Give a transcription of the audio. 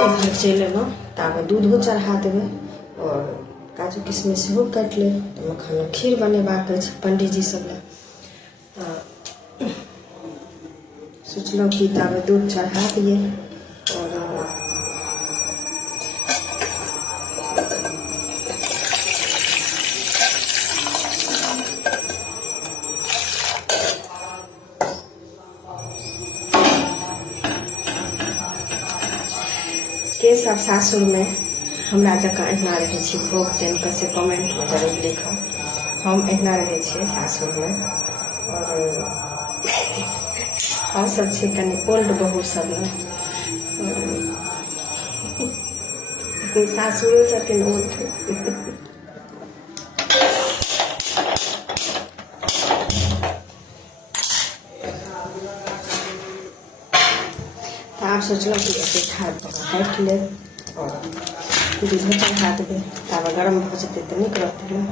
घर चल एलहुँ ताबे दूधो चढ़ा देबै और काजू किशमिश सेहो काटि लेब। तऽ मखानक खीर बनेबाक अछि पंडीजी सब लए। तऽ सोचलहुँ कि ताबे दूध चढ़ा दिए और के सब सासुर में हमरा जकाँ अहिना रहै छी भोग जानि कऽ से कमेंट में जरूर लिखब। हम अहिना रहै छियै सासुर में और हम सब छी कनि ओल्ड बहू सब ने सासुरो छथिन ओल्ड। आप सोचलहुँ कि एक खाद काटि लेब और दूधो चढ़ा देबै ताबे गरम भऽ जेतै तऽ नीक रहतै ने।